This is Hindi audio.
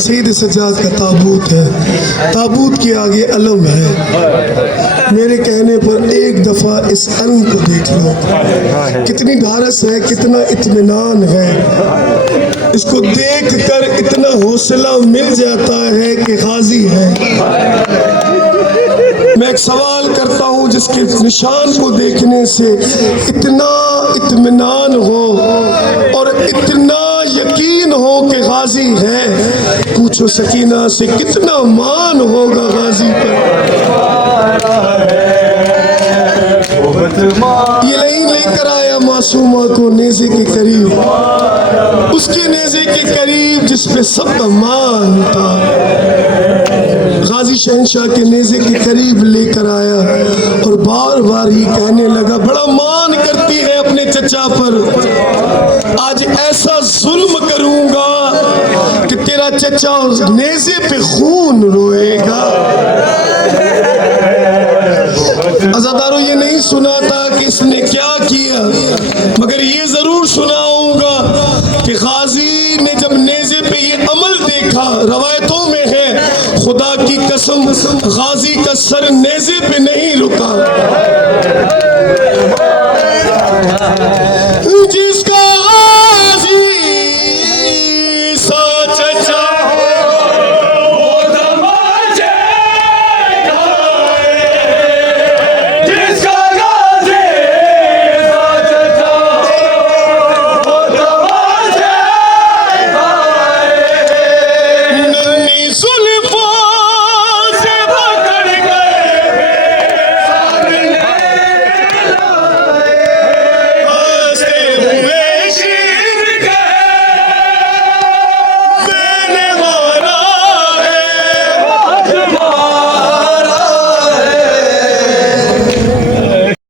सईद सज्जाद का ताबूत है, ताबूत के आगे अलम है। मेरे कहने पर एक दफ़ा इस अलम को देख लो, कितनी ढारस है, कितना इत्मीनान है। इसको देख कर इतना हौसला मिल जाता है कि गाजी है। मैं एक सवाल करता हूँ, जिसके निशान को देखने से इतना इत्मीनान हो और इतना यकीन हो कि गाजी है, पूछो सकीना से कितना मान होगा गाजी पर। ये नहीं लेकर आया मासूमा को नेज़े के करीब, उसके नेज़े के करीब जिस पे सबका मान था। गाजी शहंशाह के नेज़े के करीब लेकर आया और बार बार ही कहने लगा, बड़ा मान करती है अपने चचा पर, आज ऐसा जुल्म करूंगा कि तेरा चचा नेज़े पे खून रोएगा। अज़ादारों, ये नहीं सुनाता कि इसने क्या किया, मगर ये जरूर सुनाऊंगा कि गाजी ने जब नेज़े पे ये अमल देखा, रवायतों में है खुदा की कसम गाजी का सर नेज़े पे नहीं रुका,